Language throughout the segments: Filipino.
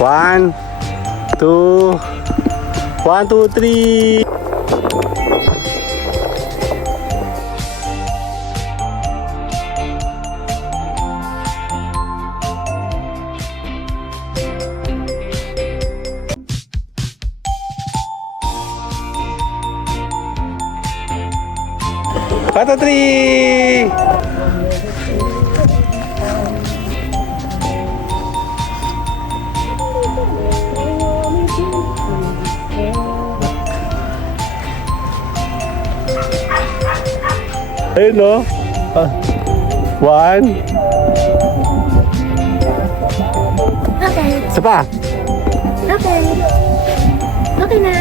One, two, 1, 2, 3. One, two, three. Ayun no. One. Okay. Isa pa. Okay. Okay na.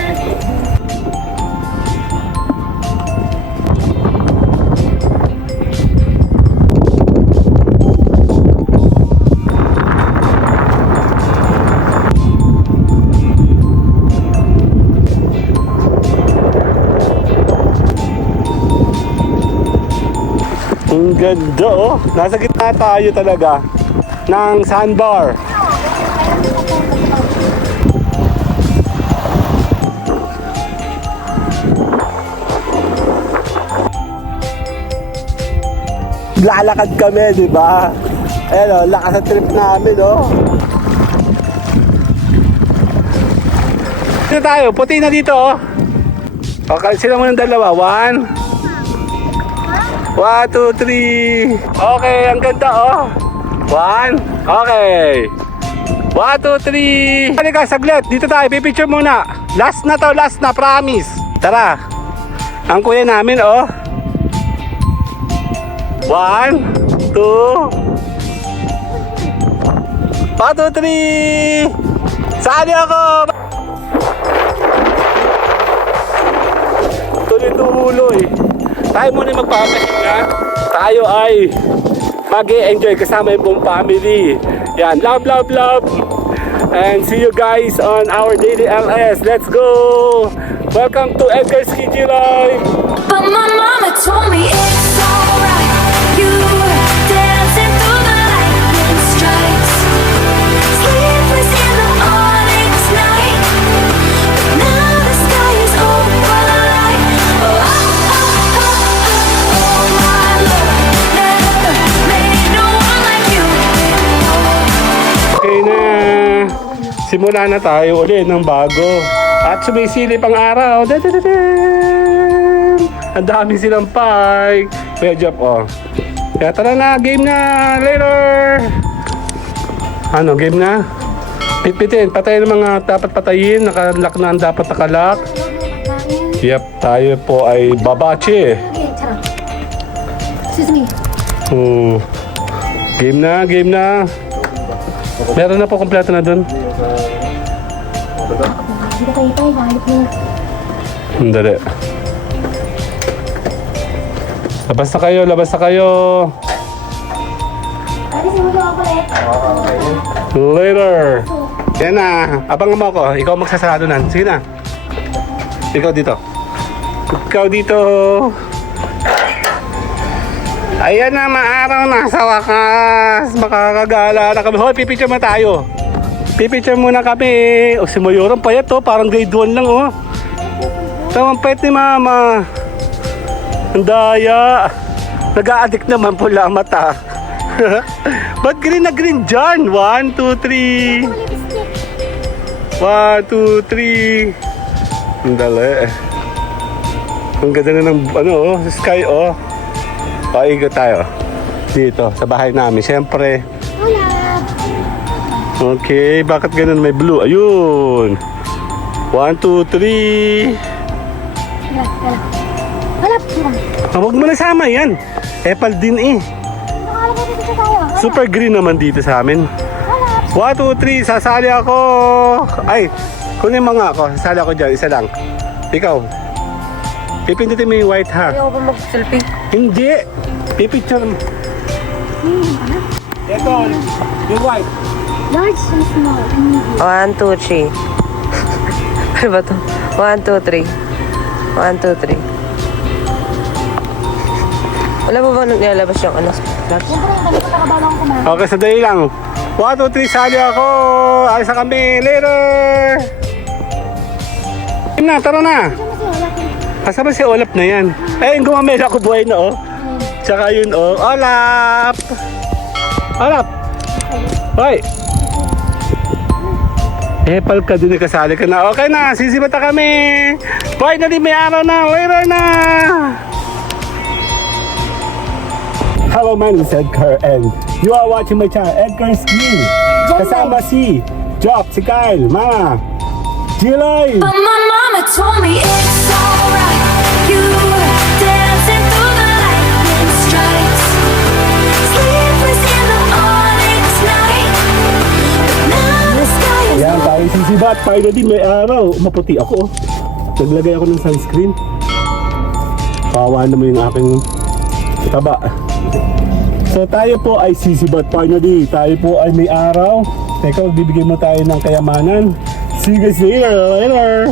Ang ganda oh. Nasa gitna tayo talaga ng sandbar. Lalakad kami, di ba? Ayan oh, lakas ang trip namin oh. Dito tayo, puti na dito oh. Okay, sila muna ng dalawa. 1, 2, 3. Okay, ang ganda oh. 1. Okay. 1, 2, 3. Halika, saglit. Dito tayo, pipicture muna. Last na to, last na, promise. Tara. Ang kuya namin oh. 1, 2. 1, 2, 3. Sali ako. Tuloy-tuloy. Tayo muna magpapahinga. Tayo ay mag-e-enjoy kasama yung buong family. Yan, love, love, love. And see you guys on our daily LS. Let's go! Welcome to Edgar's Kiji Life. But my mama told me it's alright. You were dancing through the lightning strikes, sleepless in the morning night. But now the sky is overlight. Oh, oh, oh, oh, oh, my love never made no one like you before. Okay na. Simula na tayo ulit ng bago. At sumisilip ang araw. Ang dami silang pike. Kuya Jeff, oh. Kaya tara na, game na. Later. Ano, game na? Pitpitin, patayin ang mga dapat patayin. Nakalak na ang dapat nakalak. Yep, tayo po ay babache. Okay, charot. Excuse me. Game na, game na. Meron na po, kompleto na dun. Hindi kayo tayo, balik na. Dali. Labas na kayo, labas na kayo. Ate, simulo ako ulit. Later. Yan na. Abangan mo ako. Ikaw magsasarado na. Sige na. Ikaw dito. Ikaw dito. Ayan na, maaraw na sa wakas. Makakagala na kami. Hoy, pipicture mo tayo. Pipicture muna kami. O, si Mayorong payat to. Parang grade 1 lang oh. Tawang payat ni mama. Ang daya. Nag-a-addict naman pula ang mata. Ba't green na green dyan? 1, 2, 3. 1, 2, 3. Ang dali. Ang ganda na ng ano oh, sky oh. Paigot tayo. Dito sa bahay namin. Siyempre. Hola. Okay, bakit ganun may blue? Ayun. 1, 2, 3. Halap. Huwag mo na sama yan. Epal din eh. Nakala ko dito tayo. Super green naman dito sa amin. Halap. 1, 2, 3. Sasali ako. Ay, kunin mo nga ako. Sasali ako dyan. Isa lang. Ikaw. Pipindutin mo yung white ha. Ayaw ko mag-selfie. Hindi. Pipicture mo. Ito, yung white. Large and small and medium. 1, 2, 3. Ano ba to? 1, 2, 3. 1, 2, 3. Wala mo ba nilalabas yung ano? Siyempre, yung kanina pagkakabala akong kumain. Okay, sandali lang. 1, 2, 3, sali ako. Alis na kami. Later. Yun na, tara na. Diyan mo siya, wala kayo. Kasama si Olap na yan. Eh, yung gumamela ko buhay na, oh. Tsaka yun, oh. Olap! Olap! Hoy! Epal ka din, kasali ka na. Okay na, sisibata kami. Finally, may araw na. Later na. Hello, my name is Edgar and you are watching my channel, Edgar's Screen. Kasama si Jock, si Kyle, Mama, Jiloy. But my mama told me it's alright. You were dancing through the lightning strikes, sleepless in the onyx night. Now the sky is Yan, tayo sisibat. Finally, may araw. Maputi ako, oh. Naglagay ako ng sunscreen. Kawawa naman yung aking taba. So tayo po ay sisibat. Finally, tayo po ay may araw. Teka, bibigyan mo tayo ng kayamanan. See you guys later.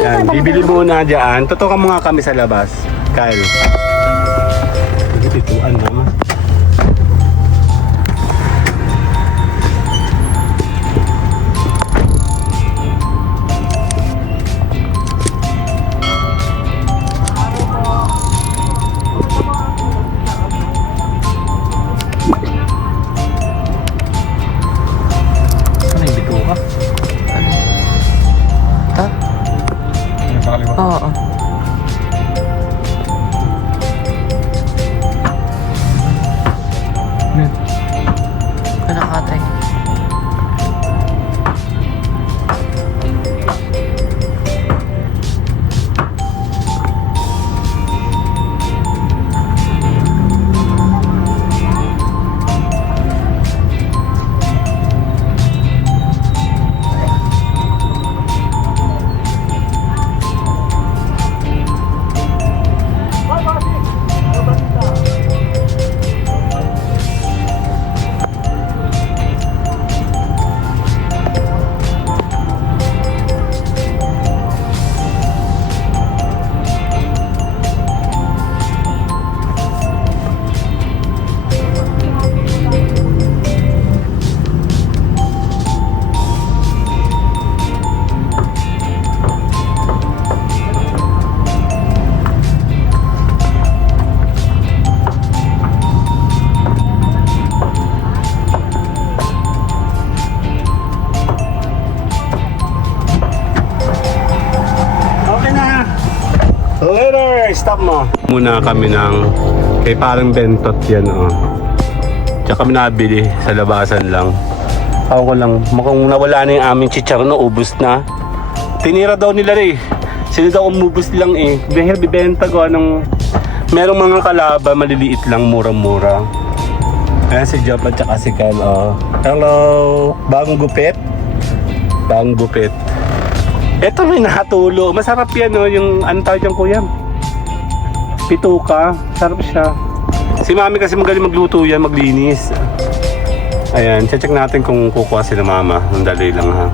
Yan, bibili muna dyan. Tutukan mo nga kami sa labas. Kyle. Bituan naman. Ano yung bituka? Ito? Oo. Kanakatay. Later, stop mo. Muna kami ng kay parang bentot yan, oh. Tsaka kami nabili sa labasan lang. Ako ko lang, mukhang nawala na yung aming chicharon, no, ubus na. Tinira daw nila rin. Sila daw umubos lang eh. Bibenta ko anong merong mga kalaba, maliliit lang, murang-mura. Ayan si Job at saka si Kyle, oh. Hello! Bagong gupit? Bagong gupit. Ito may nakatulo. Masarap yan, no? Yung ano tawag yung kuya? Pituka. Sarap siya. Si mami kasi magaling magluto yan, maglinis. Ayan, check natin kung kukuha sila mama. Ang dali lang ha.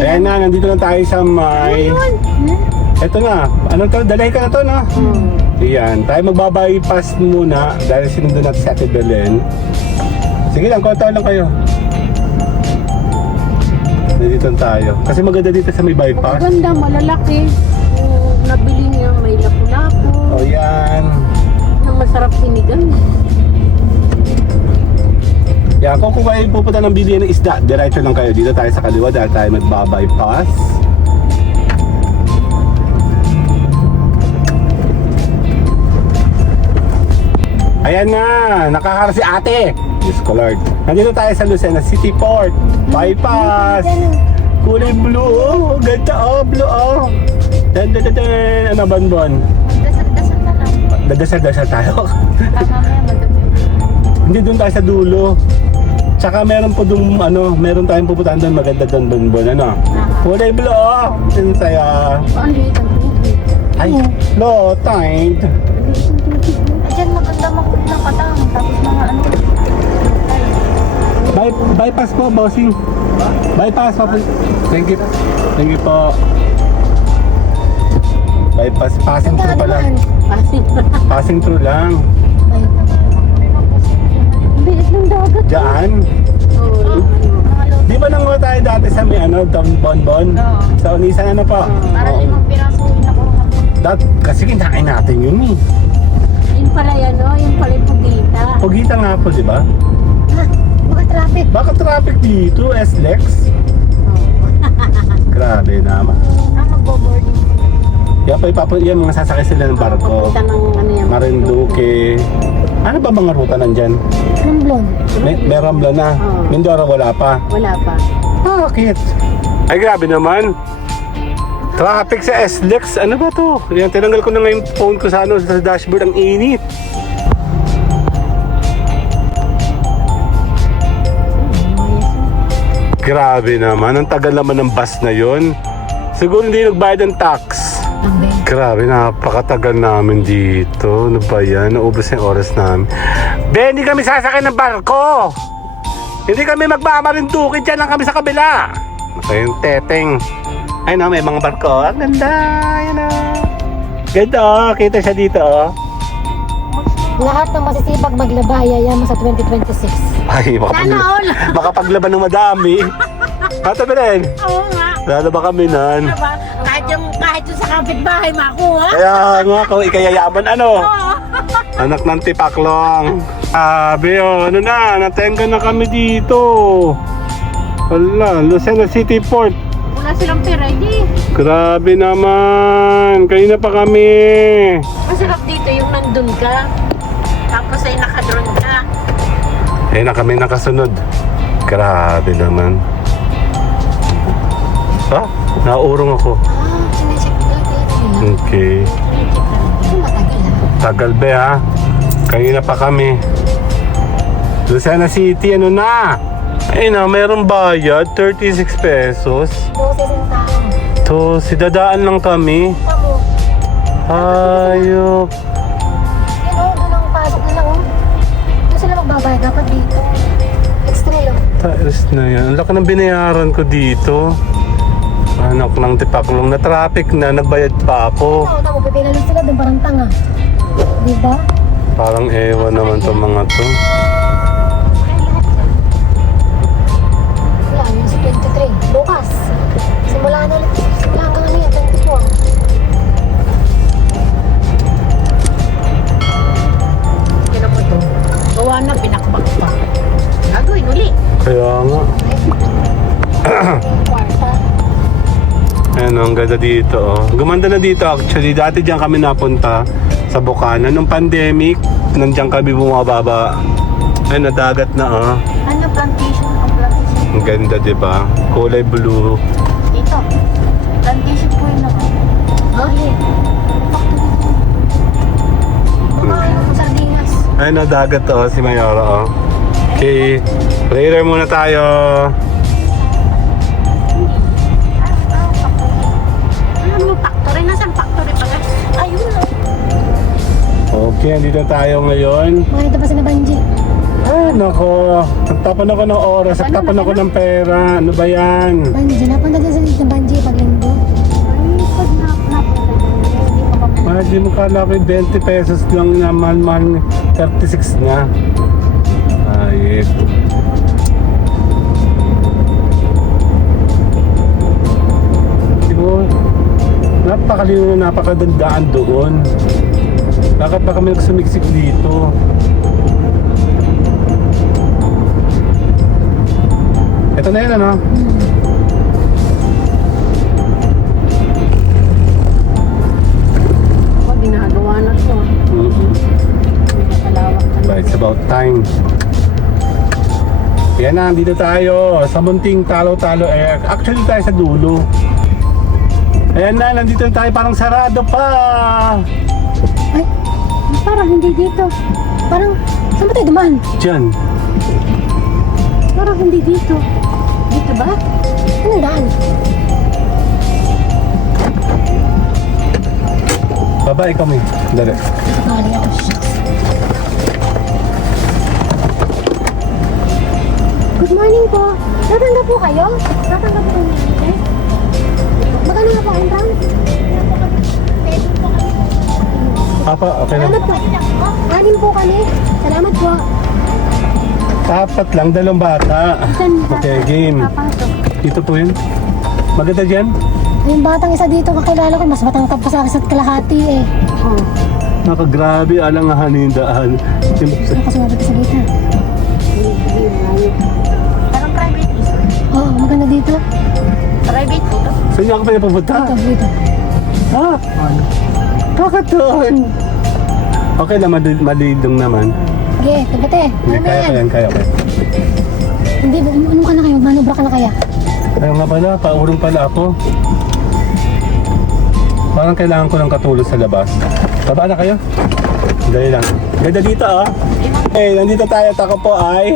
Ayan na, nandito na tayo sa may... Ito na, ano to? Dalahi ka na to, no? Ayan, tayo magbabypass muna dahil sinundo natin sa Ate Belen. Sige lang, konta lang kayo. Nandito tayo. Kasi maganda dito sa may bypass. Maganda, malalaki. Yung nabili niya may lapu-lapu. O yan. Ang masarap sinigang. Yan, kung kayo pupunta ng bilihan ng isda, diretso lang kayo. Dito tayo sa kaliwa dahil tayo magbabypass. Ayan na, nakahara si ate. Diyos ko Lord. Nandito tayo sa Lucena City Port. Bypass. Kulay blue, oh. Ganda, oh. Blue, oh. Dan. Ano, bonbon? Dasal-dasal na lang. Dadasal-dasal tayo. Tama mo yan, madami. Hindi, doon tayo sa dulo. Tsaka meron po doon, meron tayong pupuntahan doon, maganda doon, bonbon, ano? Kulay blue, oh. Yung saya. Ang liit ang tubig. Ay, low tide. Diyan maganda makulit ng katang. Tapos mga ano. Bypass po, bossing. Bypass po. Thank you. Thank you po. Bypass, passing through pala. Pasig. Passing through lang. Ang liit ng dagat. Diyan. Oo. Di ba nang tayo dati sa may bonbon? Oo. Sa Unisan ano po? Para Oo. 5 piraso yung nakuha ko. Kasi kinain natin yun eh. Yun pala yan, no? Yung pala yung pugita. Pugita nga po, di ba? Ha? Baka traffic. Bakit traffic dito, SLEX? Grabe naman. Magbo-boarding. Yan pa yan mga sasakay sila ng barko. Papunta ng ano yan. Marinduque. Ano ba mga ruta nandyan? Ramblon. May Rambla na. Oo. Mindoro wala pa. Wala pa. Bakit? Ay grabe naman. Traffic sa SLEX. Ano ba to? Yan, tinanggal ko na nga yung phone ko sa, sa dashboard. Ang init. Grabe naman. Ang tagal naman ng bus na yon. Siguro hindi nagbayad ng tax. Grabe, napakatagal namin dito. Ano ba yan? Naubos yung oras namin. Be, hindi kami sasakay ng barko. Hindi kami magmamarindukin. Diyan lang kami sa kabila. Okay, yung teteng. Ay no, may mga barko. Ang ganda. Yan o. Ganda oh. Kita siya dito oh. Lahat ng masisipag maglabaya yan sa 2026. Ay, makapaglaban ng madami. Ate Belen, Oo nga. lalaba kami nan. Diba? Kahit yung sa kapitbahay makuha. Kaya nga, kung ikayayaman ano. Anak ng tipaklong. Sabi oh, ano na, natenga na kami dito. Wala, Lucena City Port. Wala silang pera, hindi. Grabe naman. Kanina pa kami. Masarap dito yung nandun ka. Tapos ay nakadron ka. Eh na kami nakasunod. Grabe naman. Ha? Naurong ako. Sinecheck natin. Okay. Matagal na. Tagal be ha. Kanina pa kami. Lucena City, ano na? Ayun na, mayroong bayad. 36 pesos. 12 centavos. To, sidadaan lang kami. Tamo. Ayop. Yan o, doon ang pasok nila o. Doon sila magbabayad. Dapat dito. Extra lang. Taas na yan. Ang laki ng binayaran ko dito. Anak ng tipaklong na traffic na. Nagbayad pa ako. Tamo, pipila lang sila doon parang tanga. Diba? Parang ewan naman tong mga to. Wala, yun si 23. Bukas. Simula na ulit. Simula hanggang ano yan, 24. Tinan mo to. Gawa na, pinakbak pa. Gagawin uli. Kaya nga. Yung kwarta. Ayan, ang ganda dito, oh. Gumanda na dito actually. Dati diyan kami napunta sa Bukana. Nung pandemic, nandiyan kami bumababa. Ay, nadagat na, oh. Ano, plantation? Ang plantation. Ang ganda, di ba? Kulay blue. Dito. Plantation po yun naman. Okay. Kumakain ako sa sardinas. Ay, nadagat, oh, si Mayora, oh. Okay, later muna tayo. Alam mo, factory. Nasaan factory pala? Ayun na. Okay, andito tayo ngayon. Makita pa si na Banji. Ay, nako. Nagtapan ako ng oras, nagtapan ako ng pera. Ano ba yan? Banji, napunta din sa na Banji pag linggo. Ay, pag hindi pa pa. Mahal, di mo kala ko 20 pesos lang naman, mahal 36 na. Ay, diba? Napakalino na napakadandaan doon. Bakit ba kami nagsumiksik dito? Ito na yun, ano? Ako, ginagawa na to. Nakalawak na. But it's about time. Yan na, dito tayo sa munting talo-talo. Actually tayo sa dulo. Ayan na, nandito tayo, parang sarado pa. Ay, parang hindi dito. Parang, saan ba tayo dumaan? Diyan. Parang hindi dito. Dito ba? Anong daan? Bye-bye kami. Dali. Bali ako, shucks. Good morning po. Tatanggap po kayo? Tatanggap po kayo? Magkano na po ang entrance? Papa, okay lang. Salamat po. Anim po kami. Salamat po. Tapat lang, dalawang bata. Okay, game. Papasok. Dito po yun. Maganda dyan. Yung batang isa dito kakilala ko, mas matangkap pa sa akin sa kalahati eh. Oh. Nakagrabe, alangahan yung daan. Sino ka sumabit sa gitna? Parang private is. Oo, maganda dito. Private po to. Saan niyo ako pinapupunta? Dito. Ha? Bakit doon? Okay lang, malilong naman. Sige, tagote. Hindi, Ano kaya ko yan? yan, kaya ko yan. Hindi, ano ka na kayo? Manubra ka na kaya? Kaya nga pala, paurong pala ako. Parang kailangan ko ng katulong sa labas. Baba na kayo? Dali lang. Ganda dito, oh. Eh, nandito tayo. Ako po ay...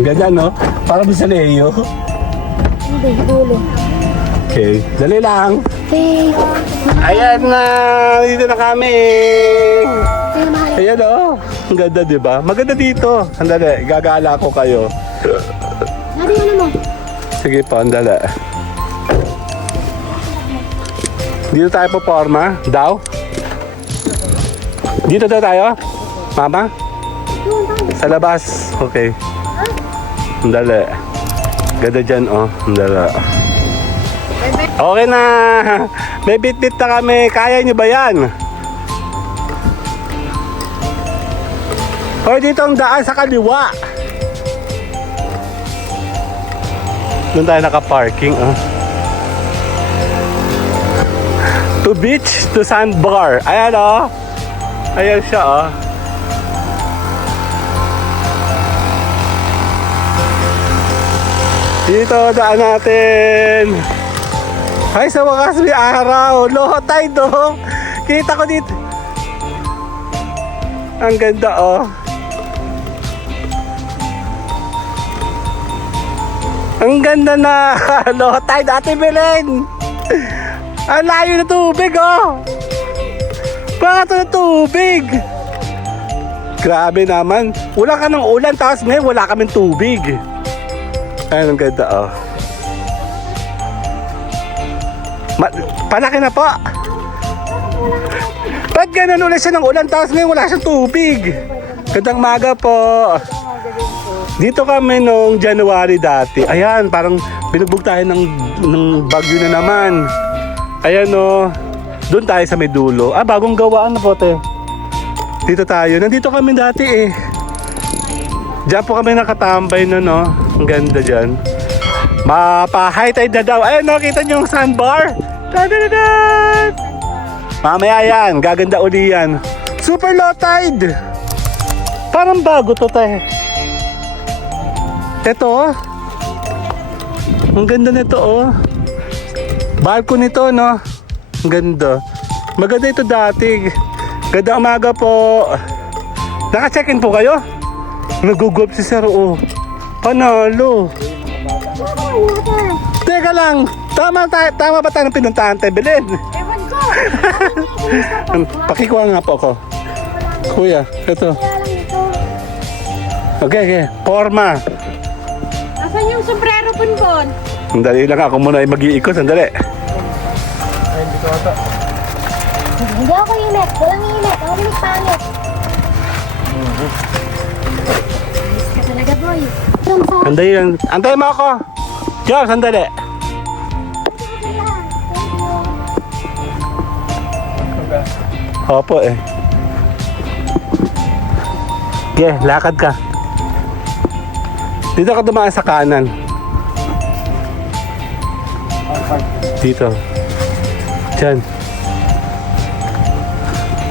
Ang ganda, no? Parang sa Leo. Hindi, dulo. Okay, dali lang. Okay. Ayan na, dito na kami. Kaya mahal. Ayan, oh. Ang ganda, di ba? Maganda dito. Andali, gagala ko kayo. Nadi, ano mo? Sige po, andali. Dito tayo po, forma. Daw? Dito daw tayo? Mama? Doon tayo. Sa labas. Okay. Andali. Ganda dyan, oh. Andali. Okay na. May bit-bit na kami. Kaya nyo ba yan? Hoy, dito ang daan sa kaliwa. Doon tayo naka-parking, oh. To beach, to sandbar. Ayan, oh. Ayan siya, oh. Dito, daan natin. Ay, sa wakas may araw. Low tide, oh. Kita ko dito. Ang ganda, oh. Ang ganda na. Low tide, Ate Belen. Ang layo na tubig, oh. Bakit na tubig? Grabe naman. Wala ka ng ulan, tapos ngayon wala kaming tubig. Ayun, ang ganda, oh. Palaki na po. Ba't ganun ulit siya ng ulan, tapos ngayon wala siyang tubig? Gandang maga po. Dito kami noong January dati. Ayan, parang binugbog tayo ng bagyo na naman. Ayan, oh. Doon tayo sa may dulo. Ah, bagong gawaan na po, te. Dito tayo. Nandito kami dati, eh. Diyan po kami nakatambay na, no. Ang ganda dyan. Mapa-high tide na daw. Ayun, no, kita nyo yung sandbar. Da-da-da-da! Mamaya yan. Gaganda uli yan. Super low tide. Parang bago to, te. Ito, oh. Ang ganda nito, oh. Balcony nito, no. Ang ganda. Maganda ito dati. Ganda umaga po. Naka-check-in po kayo? Nag-gulp si Sir, oh. Panalo. Teka lang. Tama ba tayo ng pinuntahan, Te Belen? Ewan ko. Pakikuha nga po ako. Kuya, ito. Kaya lang ito. Okay. Forma. Asan yung sombrero, Bonbon? Sandali lang ako muna ay mag-iikot. Sandali. Hindi ako init. Walang init. Ako init pangit. Miss ka talaga, boy. Sandali lang. Antay mo ako. Job, sandali. Opo, eh. Okay, lakad ka. Dito ka dumaan sa kanan. Dito. Diyan.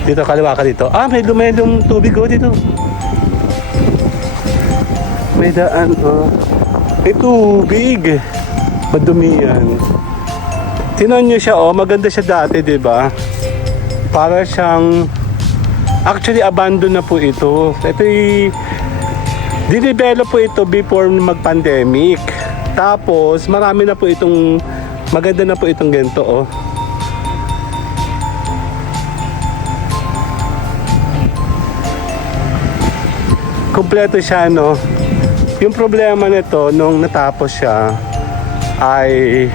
Dito, kaliwa ka dito. Ah, may lumilong tubig, oh, dito. May daan, oh. May tubig. Madumi yan. Tinan nyo siya, oh. Maganda siya dati, diba? Para siyang... Actually, abandon na po ito. Ito'y... Dinevelop po ito before mag-pandemic. Tapos, marami na po itong... Maganda na po itong ganito, oh. Kompleto siya, no? Yung problema nito, nung natapos siya, ay...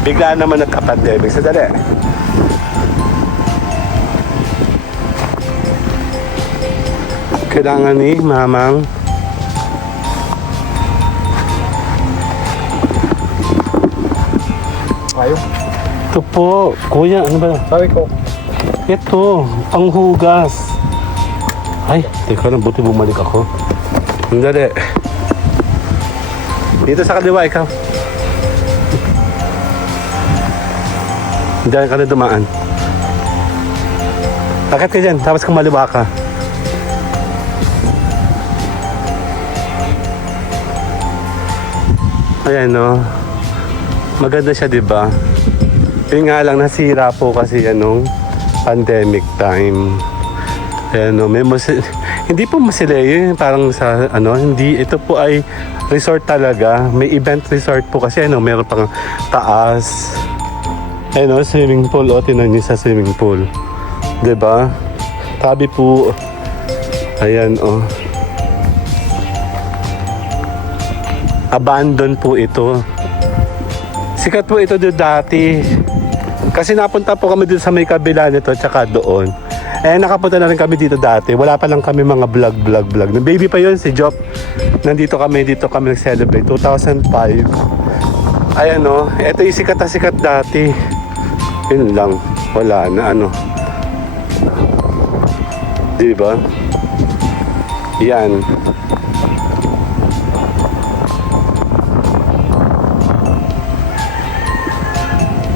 Bigla naman nagka-pandemic. Sadali. Kailangan ni Mamang Ayaw. ito po. Kuya, ano ba? Sabi ko, Ito, panghugas. Ay, teka lang, buti bumalik ako. Sandali. Dito sa kaliwa, ikaw. Diyan ka na dumaan. Akit ka dyan, tapos kumaliwa ka. Ayan, no. Maganda siya, di ba? Yun nga lang, nasira po kasi anong pandemic time. Ayan, no. Hindi po masileyo, parang sa ano, hindi, ito po ay resort talaga. May event resort po kasi ano, meron pang taas. Ayan, no, swimming pool. O, tinan niyo sa swimming pool. Diba? Tabi po. Ayan, oh. Abandon po ito. Sikat po ito doon dati. Kasi napunta po kami dito sa may kabila nito tsaka doon. Eh, nakapunta na rin kami dito dati. Wala pa lang kami mga vlog. Nung baby pa yun, si Job. Dito kami nag-celebrate. 2005. Ayan, oh. Ito yung sikat na sikat dati. Yun lang. Wala na, ano. Diba? Yan.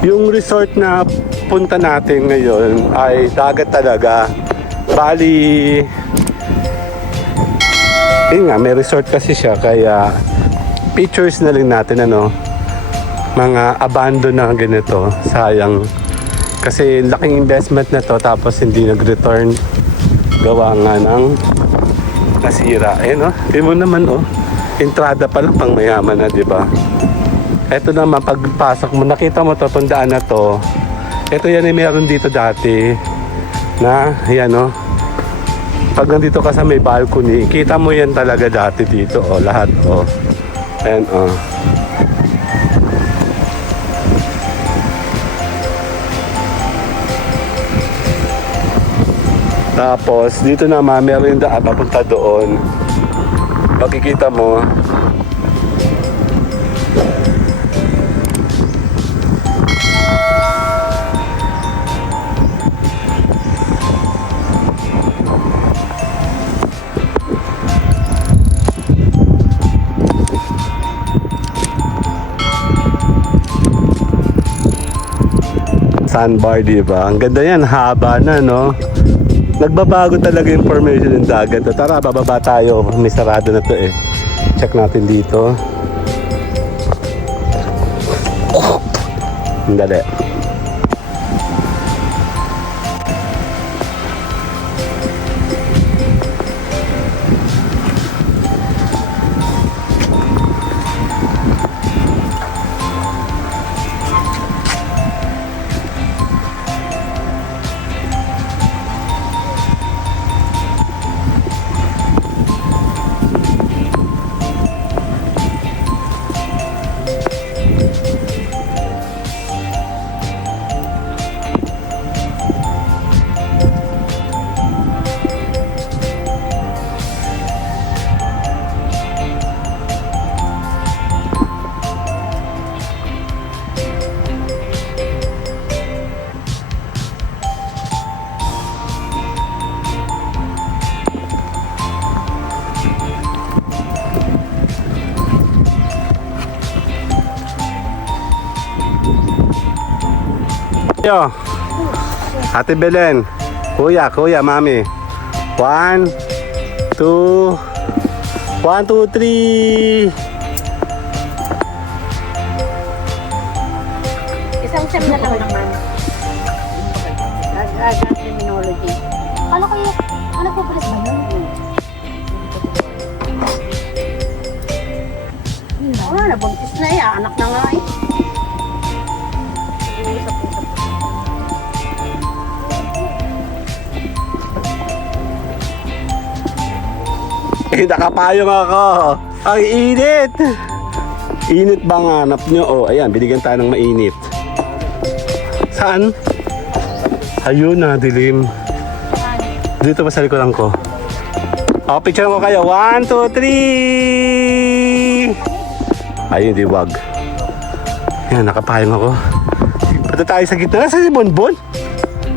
Yung resort na punta natin ngayon ay dagat talaga. Bali, Yun nga, may resort kasi siya, kaya pictures na lang natin, ano, mga abandon na ganito. Sayang. Kasi laking investment na to, tapos hindi nag-return. Gawa nga ng nasira. Ayun, oh. Tingnan mo naman, oh. Entrada pa lang, pang mayaman na, di ba? Ito naman, pagpasok mo, nakita mo to, tundaan na to. Ito yan ay meron dito dati na, yan, oh. Pag nandito ka sa may balcony, kita mo yan talaga dati dito, oh, lahat, oh. Ayan, oh. Tapos, dito naman, meron yung daan papunta doon. Makikita mo, sandbar, di ba? Ang ganda yan, haba na, no? Nagbabago talaga yung formation ng dagat. Tara, bababa tayo. May sarado na to eh. Check natin dito. Ang dali. Yo, Ate Belen, kuya, mami. 1, 2, 1, 2, 3. Isang sem na lang naman. Criminology. Ano kayo? Ano po pulis ba yun? Oo, nabuntis na eh. Anak na nga eh. Nakapayong ako. Ang init. Init bang hanap nyo? Oh, ayan, binigyan tayo ng mainit. Saan? Ayun na, dilim. Dito pa sa likuran ko. Oh, picture ko kayo. 1, 2, 3. Ayun, di wag. Ayan, nakapayong ako. Punta tayo sa gitna. Nasa si Bonbon?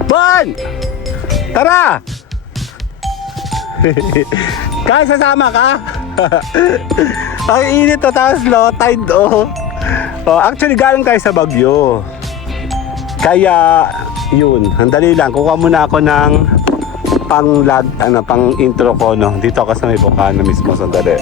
Bon! Tara! Kaya sasama ka? Ang init to, tapos low tide, oh. Oh, actually, galing tayo sa Baguio. Kaya, yun, handali lang. Kukuha muna ako ng pang intro ko, no? Dito ako sa may Bukana mismo, sandali.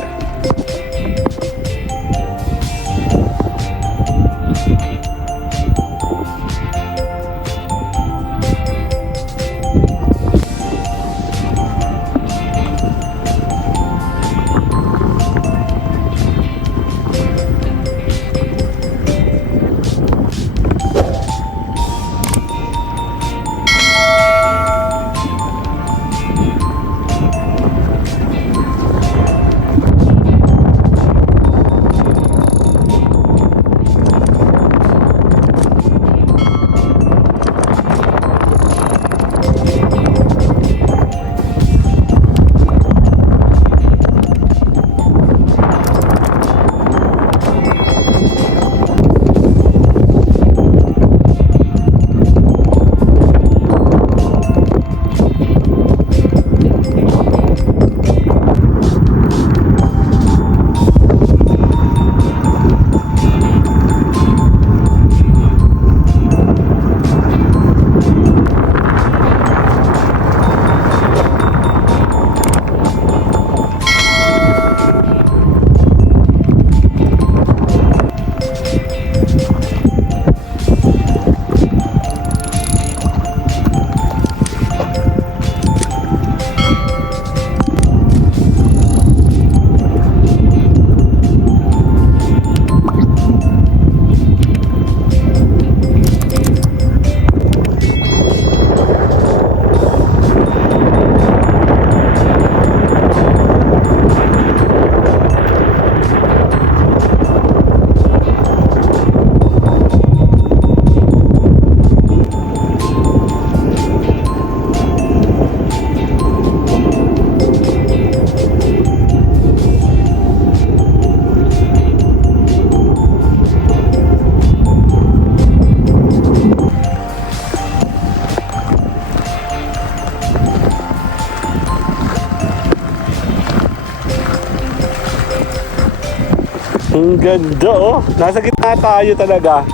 Ang ganda oh. Nasa gitna tayo talaga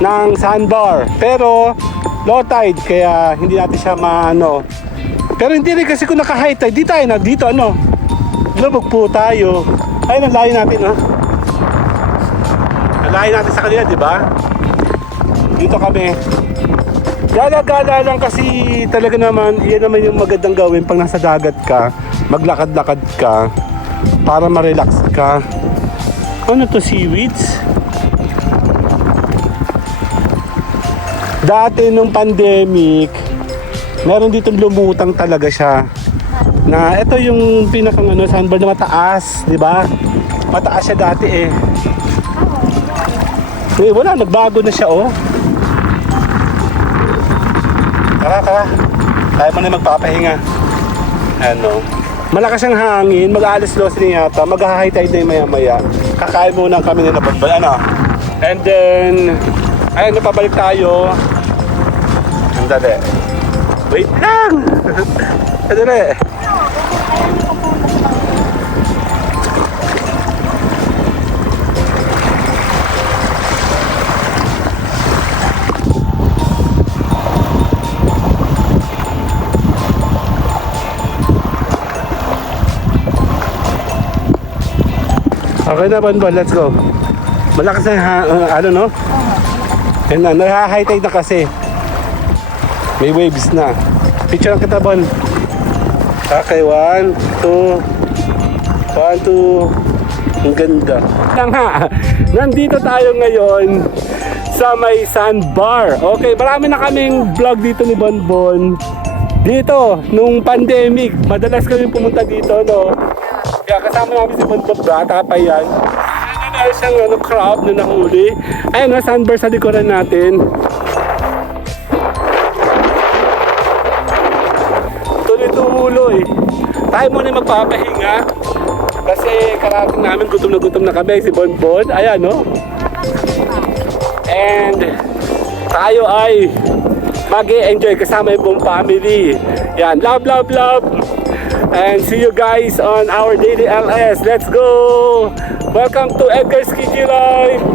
ng sandbar. Pero low tide kaya hindi natin siya maano. Pero hindi rin kasi kung naka-high tide, di tayo na dito ano. Lumog po tayo. Ayun, ang layo natin oh. Ang layo natin sa kanila, di ba? Dito kami. Gala-gala lang kasi talaga naman, yan naman yung magandang gawin pag nasa dagat ka. Maglakad-lakad ka para ma-relax ka. Ano to, seaweeds? Dati nung pandemic, meron dito lumutang talaga siya. Na ito yung pinakang ano, sandbar na mataas, di ba? Mataas siya dati eh. Eh, wala, nagbago na siya oh. Tara. Tayo mo na magpapahinga. Ano? Malakas ang hangin, mag-aalis los rin yata, mag-high tide na yung maya-maya. Kakain muna kami nila Bonbon, ano? And then, ayun, napabalik tayo. Andali. Wait lang! Andali. Okay na, Bonbon, let's go. Malakas na, ano no? And nag-high tide na kasi. May waves na. Picture lang kita, Bon. Okay, 1, 2. 1, 2. Ang ganda. Nandito tayo ngayon sa may sandbar. Okay, marami na kaming vlog dito ni Bonbon. Dito, nung pandemic, madalas kami pumunta dito, no? Kaya kasama namin si Bonbon, bata pa yan. Ano siyang ano, crab na nahuli. Ayun na, sandbar sa likuran natin. Tuloy-tuloy. Tayo muna magpapahinga. Kasi karating namin, gutom na kami si Bonbon. Ayan, no? And tayo ay mag-e-enjoy kasama yung buong family. Yan, love. And see you guys on our daily LS. Let's go! Welcome to Edgar's Kiki Life!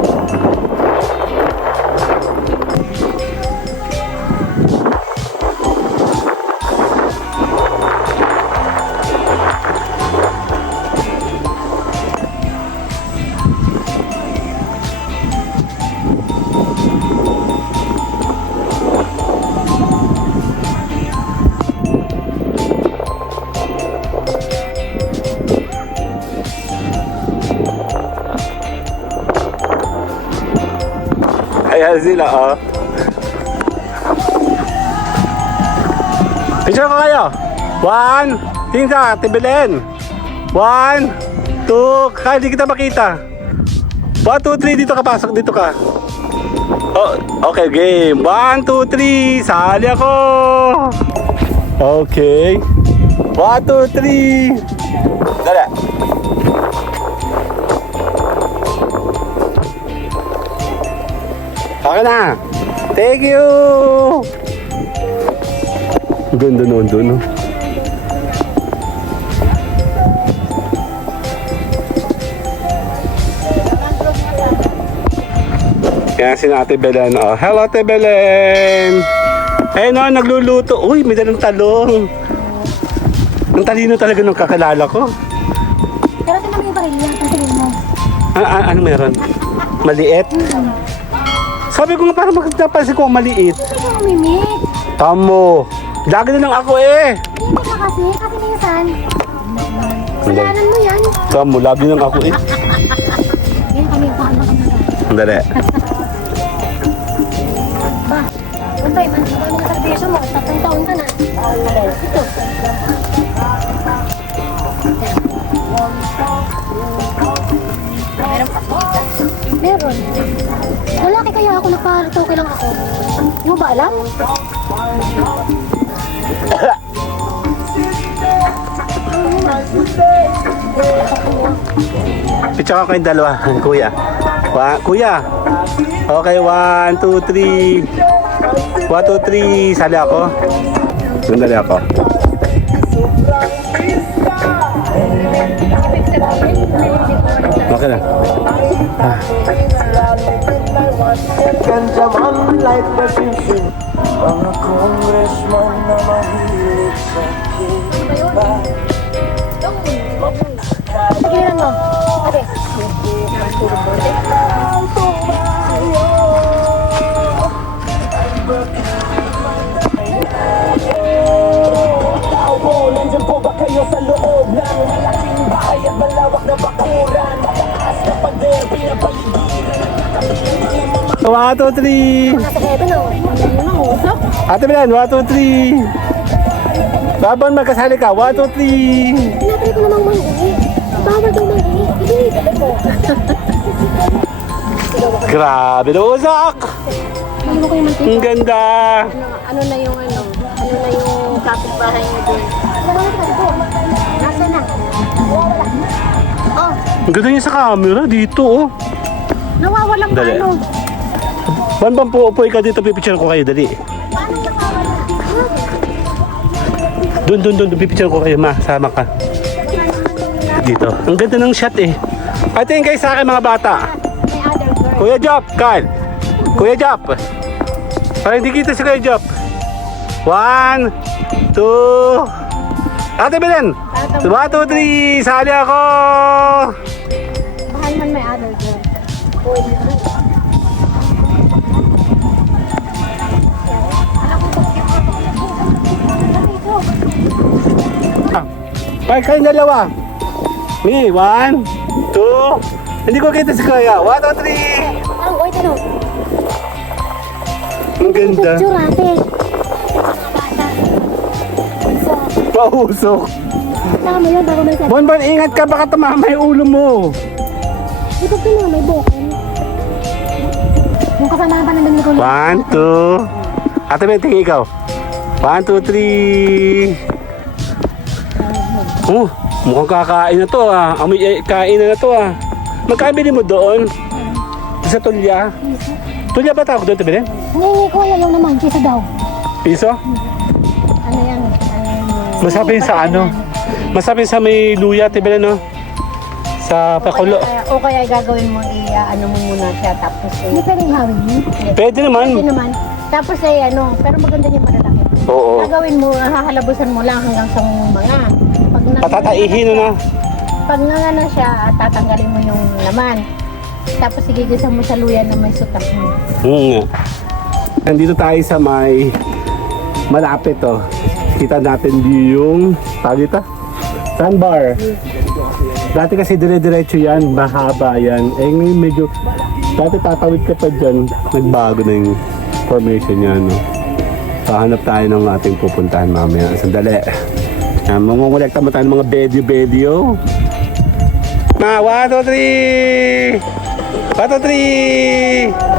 Ayan sila, oh. Picture ko kayo. 1, tingin ka, Tibelen. 1, 2, kaya di kita makita. 1, 2, 3, dito ka pasok, dito ka. Oh, okay, game. 1, 2, 3, sali ako. Okay. 1, 2, 3. Dala. Okay na. Thank you. Ganda noon doon, no? Yan si Ate Belen. Oh, hello, Ate Belen. Eh no, nagluluto. Uy, may dalang talong. Ang talino talaga nung kakilala ko. Pero ito naman yung barilya. Ang tingin mo. Ano meron? Maliit? Sabi ko nga parang napansin ko maliit. Hindi ka umimik. Tamo. Lagi na lang ako eh. Umimik ka kasi minsan. Kasalanan mo yan. Tamo, lagi na lang ako eh. Yan kami yung paano ka mga. Andali. Ba, Untay, man na servisyo mo. 3 taon ka na. Ito. Meron pa kita. Meron. Lalaki kaya ako, nagpa-toke lang ako. Hindi mo ba alam? Picture ko kayong dalawa, kuya. Kuya. Okay, 1, 2, 3. 1, 2, 3. Sali ako. Sandali ako. Okay na. mo. Ate. One, two, three. Nasa heaven oh. Ate Belen, 1, 2, 3. Babon, magkasali ka. 1, 2, 3. Tinatry ko namang manghingi. Bawal daw manghingi. Hindi ko. Grabe na usak. Hindi mo ko yung mantika. Ang ganda. Ano na yung kapitbahay niyo doon? Wala na tayo. Nasa na? Wala. Oh, Ang ganda niya sa camera dito, oh. Nawawalang Dali. ano. Ban po, upoy ka dito, pipicture ko kayo, dali. paano nakawala? Doon, pipicture ko kayo, ma. Sama ka. Dito. Ang ganda ng shot, eh. Ay, tingin kayo sa akin, mga bata. May other girl. Kuya Jop, Carl. Kuya Jop. Para hindi kita si Kuya Jop. 1, 2. Ate Belen. 1, 2, 3. Sali ako. Bahal man may other girl. Pwede na. Bye kayong dalawa. Me, 1, 2. Hindi ko kita si Kuya. 1, 2, 3. Parang wait ano? Ang ganda. Picture ate. Bata. So, Pausok. tama yun bago may sabi. Bonbon, ingat ka. Baka tumama yung ulo mo. Ito pa na may bukol. Yung kasama pa nandun ko. 1, 2. Ate Ben, tingin ikaw. 1, 2, 3. Oh, mukhang kakain na to ah. Amoy kain na to ah. Magkabili mo doon? Sa Tulya? Tulya ba tawag doon, Ate Ben? Hindi ko ayaw naman. Kisa daw. Piso? Ano yan? Masabi sa ano? Masabi sa may luya, Ate Ben, no? Sa pakulo. O kaya gagawin mo, ano mo muna siya, tapos Hindi pwede hawin yun. Pwede naman. Hindi naman. Tapos ano, pero maganda yung malalaki. Oo. Gagawin mo, hahalabusan mo lang hanggang sa mga. Pag Patataihin na. Pag na siya, tatanggalin mo yung laman. Tapos igigisan mo sa luya na may sutas mo. nga. Nandito tayo sa may malapit to. Kita natin yung tawag dito? Sandbar. Dati kasi dire-diretso yan, mahaba yan. Eh ngayon medyo, dati tatawid ka pa dyan, nagbago na yung formation niya, no? So hanap tayo ng ating pupuntahan mamaya. Sandali. Mangungulekta mo tayo ng mga video. Ma, 1, 2, 3! 1, 2, 3!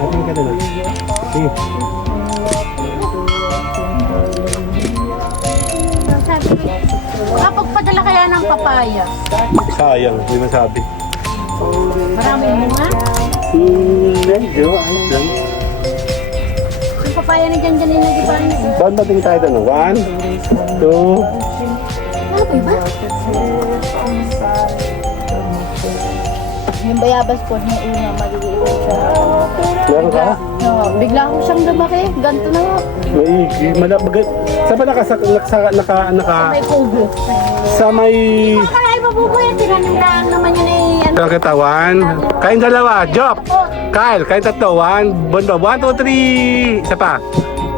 Ating ka doon. Sige. Kapagpadala kaya ng papaya, Sayang, hindi masabi. maraming bunga. Medyo, ayos lang. Yung papaya ni Jan Jan yung nag-ipan. Ba't ba tingin tayo doon? 1, 2, Ano ba iba? Yung bayabas po, yung una, maliliit siya. meron ka? No, bigla ko siyang lumaki. Ganto na nga. Malabagat. Saan ba May pugo. sa may... Kalay mabubuhay. Tinanong lang naman yun eh. Ano? Ang katawan. Kain dalawa. Job. Kyle, kain tatlo. 1, Bondo. 1, 2, 3. Isa pa.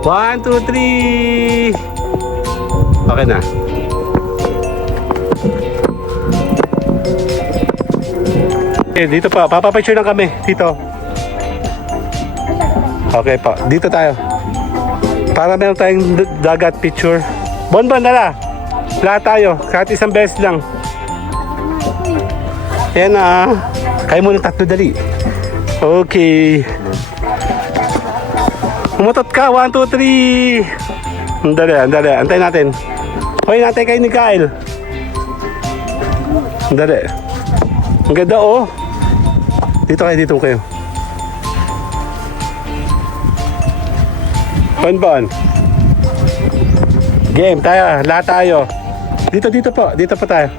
1, 2, 3. Okay na. Okay, dito pa. Papapicture lang kami. Dito. Okay pa. Dito tayo. Para meron tayong dagat picture. Bonbon, dala. Lahat tayo. Kahit isang beses lang. Ayan na. Kaya muna 3 dali. Okay. Umutot ka. 1, 2, 3. Andali, andali. Antayin natin. Hoy, natin kayo ni Kyle. Andali. Ang ganda, oh. Dito kayo. Bonbon. Game tayo, lahat tayo. Dito po tayo.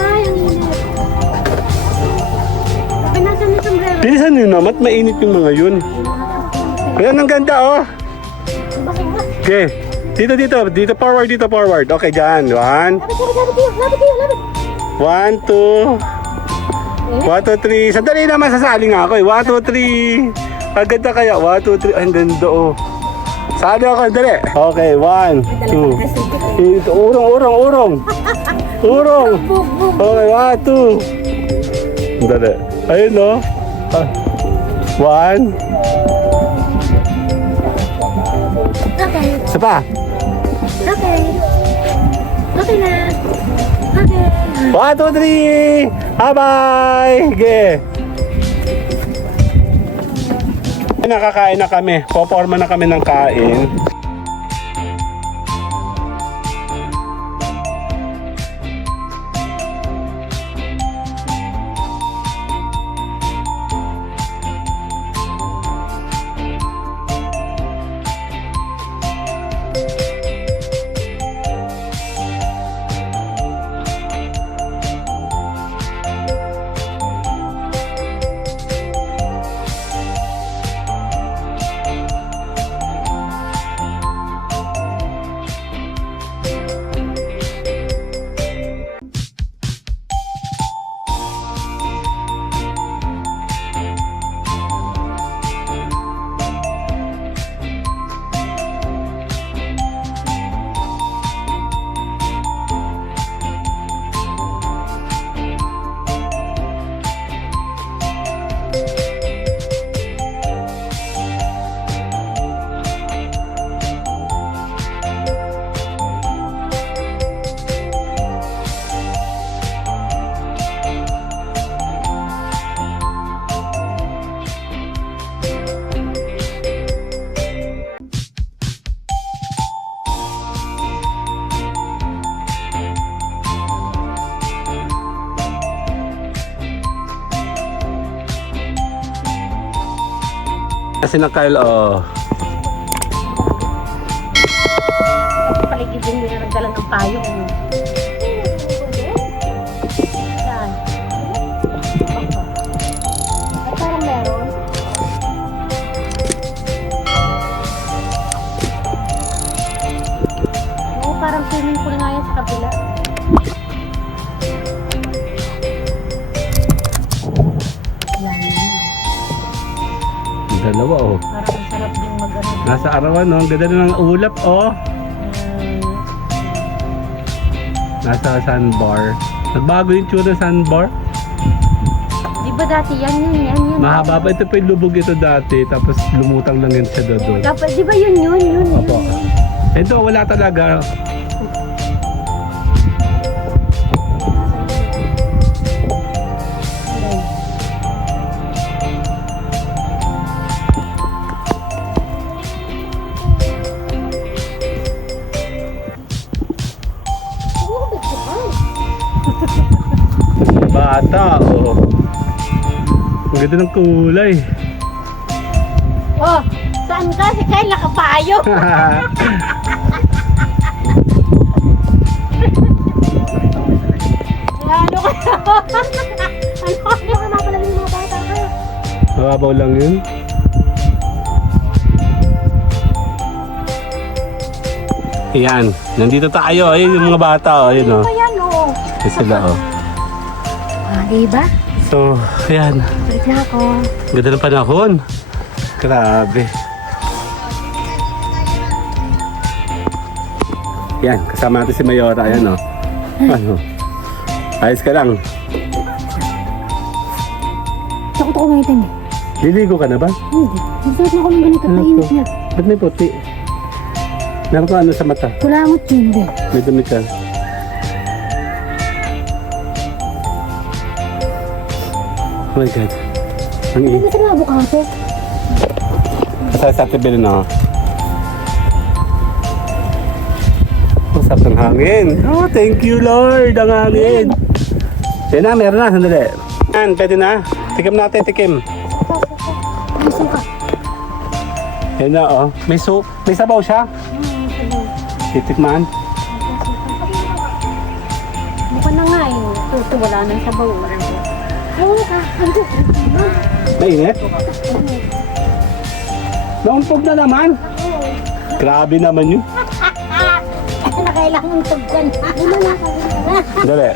Ay, ang init. Pinasan ni sombrero. Bilisan nyo naman, mainit yung mga yun. Ayan, ang ganda, oh. Okay, dito forward. Okay, dyan. 1, 1, 2. 1, 2, 3. Sandali naman, sasali nga ako eh. 1, 2, 3. Ang ganda kaya. 1, 2, 3. Ang ganda, oh. Sali ako, dali. Okay, 1, 2. Urong. Okay, 1, 2. Dali. Ayun, no. 1. Okay. Isa pa. Okay. Okay na. Okay. 1, 2, 3. Bye-bye. Okay. Nakakain na kami. Poporma na kami ng kain. Kasi na Kyle, oh. Paligid din nila nagdala ng payong. Saan? Ay, parang meron. Oo, parang swimming pool nga yan sa kabila. Dalawa, oh. Parang ang sarap din mag-ano. Nasa arawan, no? Ang ganda na ng ulap, oh. Nasa sandbar. Nagbago yung tsura ng sandbar. Di ba dati yan? Mahaba pa ito pa yung lubog ito dati. Tapos lumutang lang yun siya doon. Dapat, di ba yun? Opo. Ito, wala talaga. Bata, oh. Ang ganda ng kulay. Oh, saan ka? Si Kyle nakapayo. Ano ka? Ano ka mapalagay ng mga bata ka? Mababaw lang yun. Ayan, nandito tayo. Ayun yung mga bata, oh. Ayun, oh. Ayan, oh. Ayun sila, oh. Ah, diba? So, ayan. Balik na ako. Ganda ng panahon. Grabe. Yan, kasama natin si Mayora. Ayan, oh. Ano? Ayos ka lang. Takot ako ngayon eh. Liligo ka na ba? Hindi. Nagsuot na ako ng ganito. Ano Kainit to? na. Ba't may puti? Meron ka ano sa mata? Kulangot yun, hindi. May dumi ka. Oh my God. Ang Hindi kasi nga bukaso. Sa tibili na. Ang sarap ng hangin. Oh, thank you Lord. Ang hangin. Yan na, meron na. Sandali. Yan, pwede na. Tikim natin, tikim. May suka. Yan na, oh. May sabaw siya. Titikman. Mukha na nga eh. Ito, wala nang sabaw. Oo, ando. Mainit? Naumpog na naman. Grabe naman yun. Na kailangan tuggan. Dali.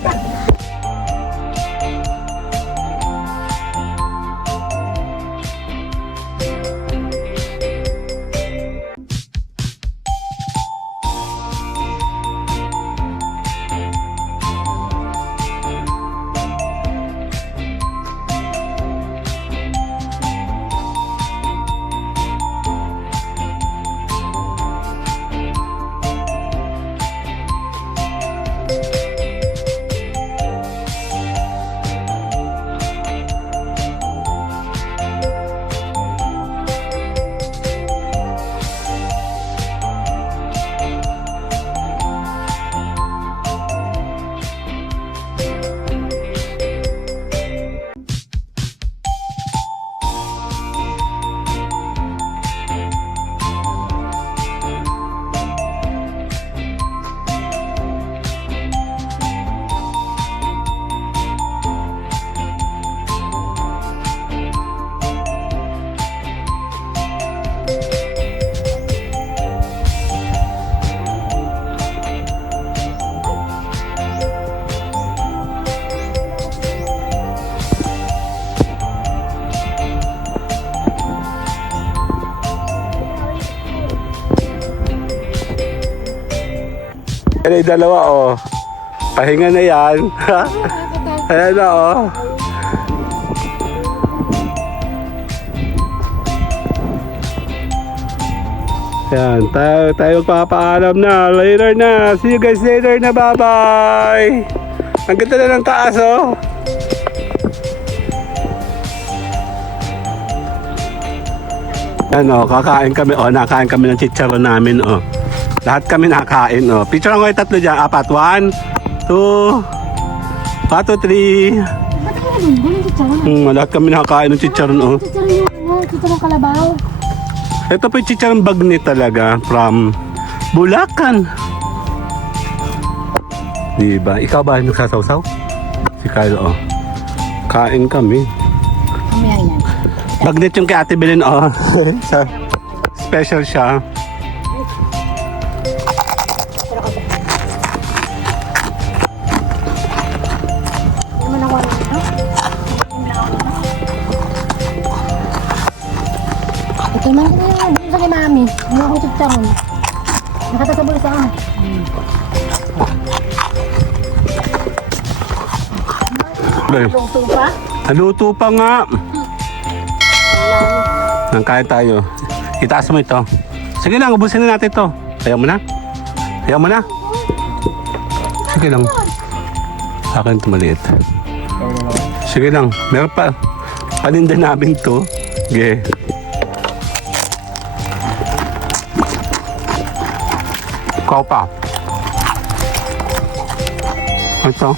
Yan ay dalawa, oh. Pahinga na yan. Ayan na, oh. Yan, tayo magpapaalam na. Later na. See you guys later na. Bye-bye. Ang ganda na ng taas, oh. Yan, oh. Kakain kami. Oh, nakain kami ng chicharon namin, oh. Lahat kami nakain, oh. Picture ko yung tatlo dyan. 4. 1, 2, 1, 2, 3. Ba't ang ganun? Ganun chicharon. Lahat kami nakain ng chicharon, oh. Chicharon yung ano, chicharon kalabaw. Ito po yung chicharon bagnet talaga from Bulacan. Diba? Ikaw ba nagsasawsaw? Si Kyle, oh. Kain kami. Mamaya yan. Bagnet yung kay Ate Belen, oh. Sa special siya. Naman ako nito. Ito naman yung dito sa kay mami. Ano akong chicharon. Nakatasabol sa akin. Luto pa. Naluto pa nga. Nang kain tayo. Itaas mo ito. Sige lang, ubusin na natin ito. Ayaw mo na? Ayaw mo na? Sige lang. Sa akin ito maliit. Sige lang. Meron pa. Paninda namin to. Sige. Ikaw pa. Ito.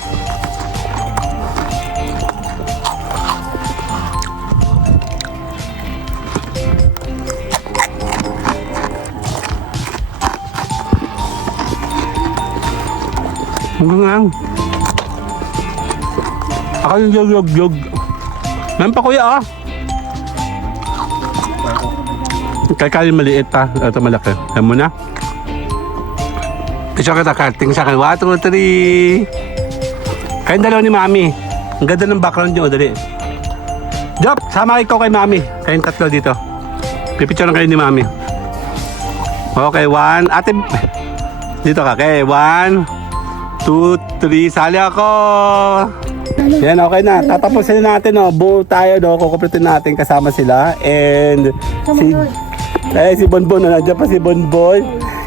Hanggang lang. Ako yung yog-yog-yog. Meron pa kuya, ah. Kaya maliit pa. Ito malaki. Alam mo na? Isyo kita karting sa akin. 1, 2, 3. Kayong dalawa ni Mami. Ang ganda ng background nyo. Dali. Jop, sama ikaw kay Mami. Kayong tatlo dito. Pipicture lang kayo ni Mami. Okay, 1. Ate, dito ka. Okay, 1, 2, 3, sali ako! Yan, okay na. Tatapusin na natin, no. Buo tayo, no. Kukumpletin natin kasama sila. And si Bonbon, na nandiyan pa si Bonbon.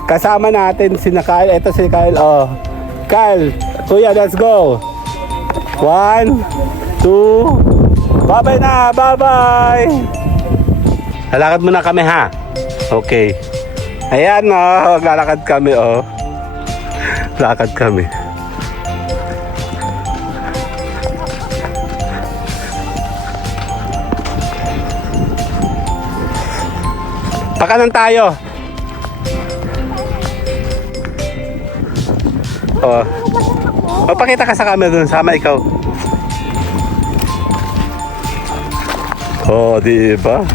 Kasama natin si Kyle. Ito si Kyle, oh. Kyle, kuya, let's go. 1, 2, bye-bye na, bye-bye. Lalakad muna kami, ha? Okay. Ayan, oh. Lalakad kami, oh. Lakad kami. Pakanan tayo. Oh. Magpakita ka sa camera dun. Sama ikaw. Oh, di ba?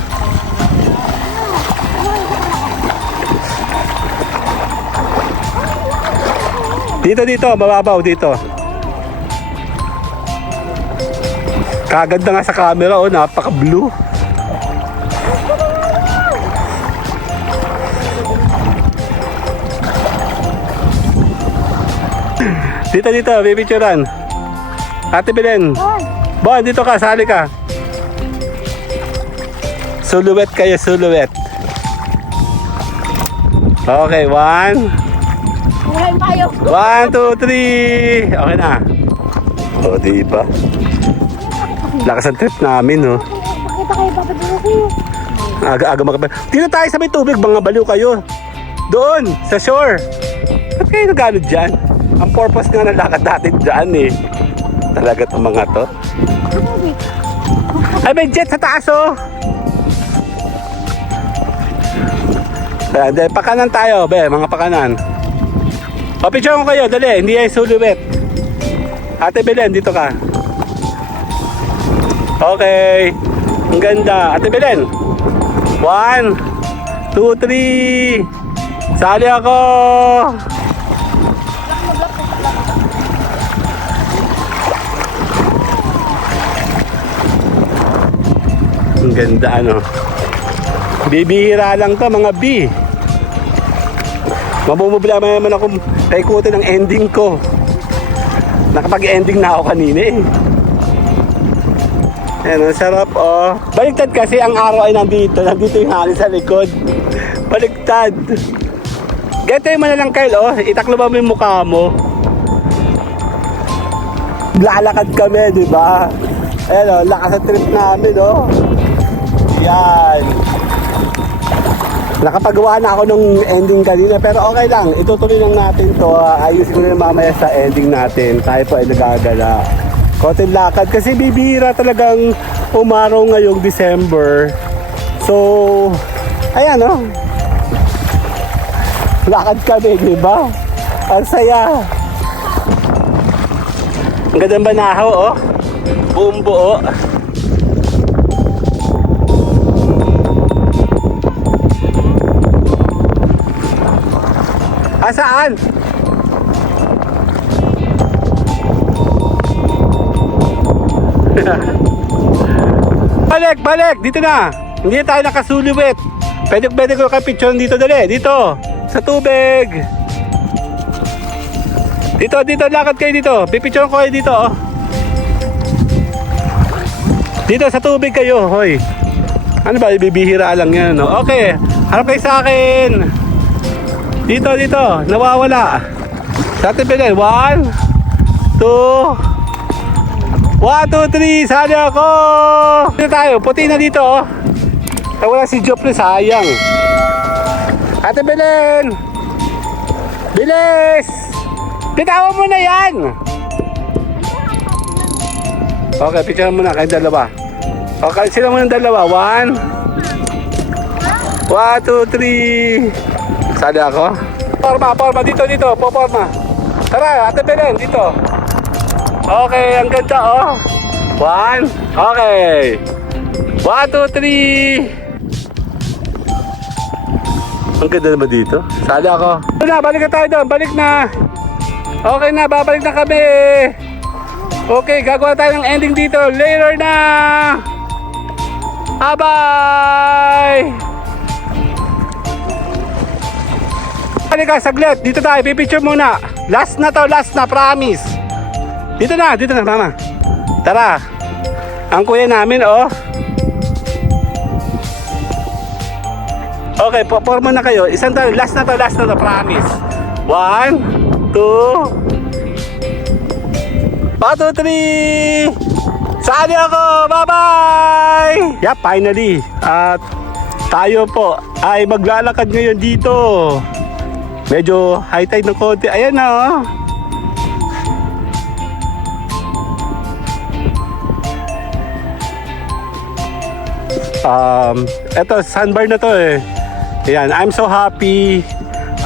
Dito, mababaw dito. Kaganda nga sa camera, oh, napaka-blue. Dito, bibicturan. Ate Belen. Bon, dito ka, sali ka. Silhouette kayo, silhouette. Okay, 1, 2, 3. Okay na. O, diba? Lakas ang trip namin, no? Pakita kayo, papadala Aga makapag... Dito tayo sa may tubig, mga baliw kayo. Doon, sa shore. Ba't kayo nagano dyan? Ang purpose nga ng lakad natin dyan, eh. Talaga itong mga to. Ay, may jet sa taas, oh! Ayan, pakanan tayo, be, mga pakanan. O, picture mo kayo, dali, hindi ay silhouette. Ate Belen, dito ka. Okay. Ang ganda. Ate Belen. 1, 2, 3. Sali ako. Ang ganda, ano. Bibihira lang to, mga B. Mamumubla naman ako paikutin ang ending ko. Nakapag-ending na ako kanina, eh. Ayan, ang sarap, oh. Baliktad kasi ang araw ay nandito. Nandito yung hangin sa likod. Baliktad. Ganito mo na lang, Kyle, oh. Itaklo ba mo yung mukha mo? Lalakad kami, di ba? Ayan, oh. Lakas ang trip namin, oh. Yan. Nakapagawa na ako ng ending kanina, pero okay lang. Itutuloy lang natin to. Ayusin ko na mamaya sa ending natin. Tayo po ay nagagala. Konting lakad kasi bibihira talagang umaraw ngayong December. So, ayan, oh. Lakad kami, di ba? Ang saya. Ang gandang banahaw, oh. Buong buo. Saan? Balik! Dito na! Hindi tayo nakasuluwit. Pwede ko kapicture dito, dali. Dito! Sa tubig! Dito, lakad kayo dito. Pipicture ko kayo dito, oh. Dito, sa tubig kayo, hoy. Ano ba, bibihira lang yan, no? Okay, harap kayo sa akin. Dito, nawawala. Sa atin pinay, 1, 2, 1, 2, 3, sali ako! Dito tayo, puti na dito, oh. Wala si Joffrey, sayang. Ate Belen! Bilis! Bitawan mo na yan! Okay, picture mo na, kayong dalawa. Okay, sila mo ng dalawa. 1, 2, 3. Sali ako. Forma, dito, forma. Tara, Ate Belen, dito. Okay, ang ganda, oh. 1, okay. 1, 2, 3. Ang ganda naman dito. Sali ako. Ito na, balik na tayo doon. Balik na. Okay na, babalik na kami. Okay, gagawa tayo ng ending dito. Later na. Bye-bye. halika, saglit. Dito tayo, pipicture muna. Last na to, last na, promise. Dito na, mama. Tara. Ang kuya namin, oh. Okay, forma na kayo. Isang tayo, last na to, promise. 1, 2, 1, 2, 3. Sali ako! Bye-bye! Yeah, finally. At tayo po ay maglalakad ngayon dito. Medyo high tide ng konti. Ayan na, oh. Eto, sandbar na to eh. Ayan, I'm so happy.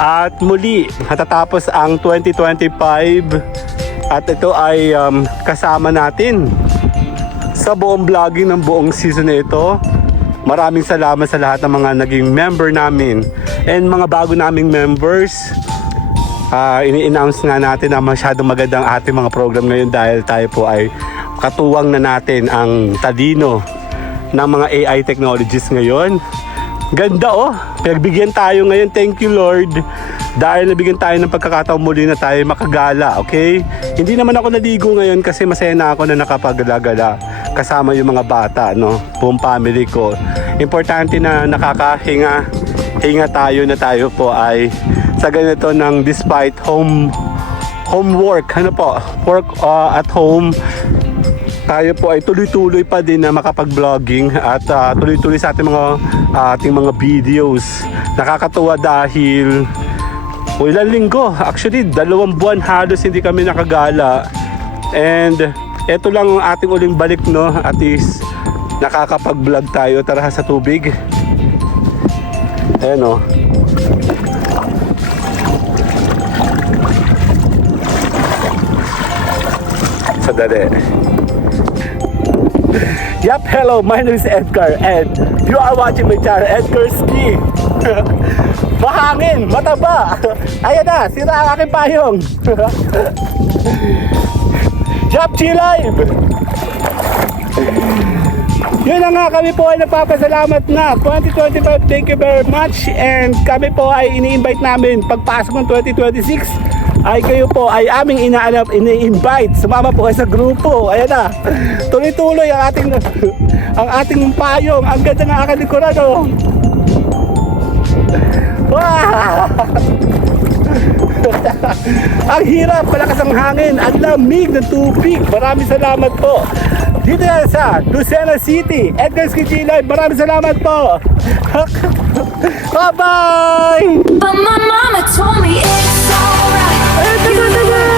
At muli, matatapos ang 2025. At ito ay kasama natin sa buong vlogging ng buong season na ito. Maraming salamat sa lahat ng mga naging member namin and mga bago naming members. Ini-announce nga natin na masyadong magandang ating mga program ngayon dahil tayo po ay katuwang na natin ang talino ng mga AI technologies ngayon. Ganda, oh, pinagbigyan tayo ngayon. Thank you, Lord, dahil nabigyan tayo ng pagkakataon muli na tayo makagala. Okay, hindi naman ako naligo ngayon kasi masaya na ako na nakapagala-gala kasama yung mga bata, no, buong family ko. Importante na nakakahinga tayo na tayo po ay sa ganito ng despite homework, ano po, work at home, tayo po ay tuloy-tuloy pa din na makapag-vlogging at tuloy-tuloy sa ating mga videos. Nakakatuwa dahil ilang linggo, actually 2 buwan halos hindi kami nakagala, and eto lang ang ating uling balik, no, at least nakakapag-vlog tayo. Tara sa tubig. Ayan, oh. Sadali. Yup, hello, my name is Edgar and you are watching my channel, Edgar Ski. Mahangin, mataba. Ayan na, sira ang aking payong. Yup, G-Live. Yun na nga, kami po ay nagpapasalamat na 2025, thank you very much. And kami po ay ini-invite namin pagpasok ng 2026 ay kayo po ay aming ini-invite. Sumama po kayo sa grupo. Ayan na, tuloy-tuloy ang ating payong. Ang ganda ng aking likuran, oh. Wow! Ang hirap, malakas ang hangin, ang lamig ng tubig. Maraming salamat po. Dito yan sa Lucena City, Edgar Ski G-Live. Maraming salamat po. Bye-bye! But my mama told me it's alright. You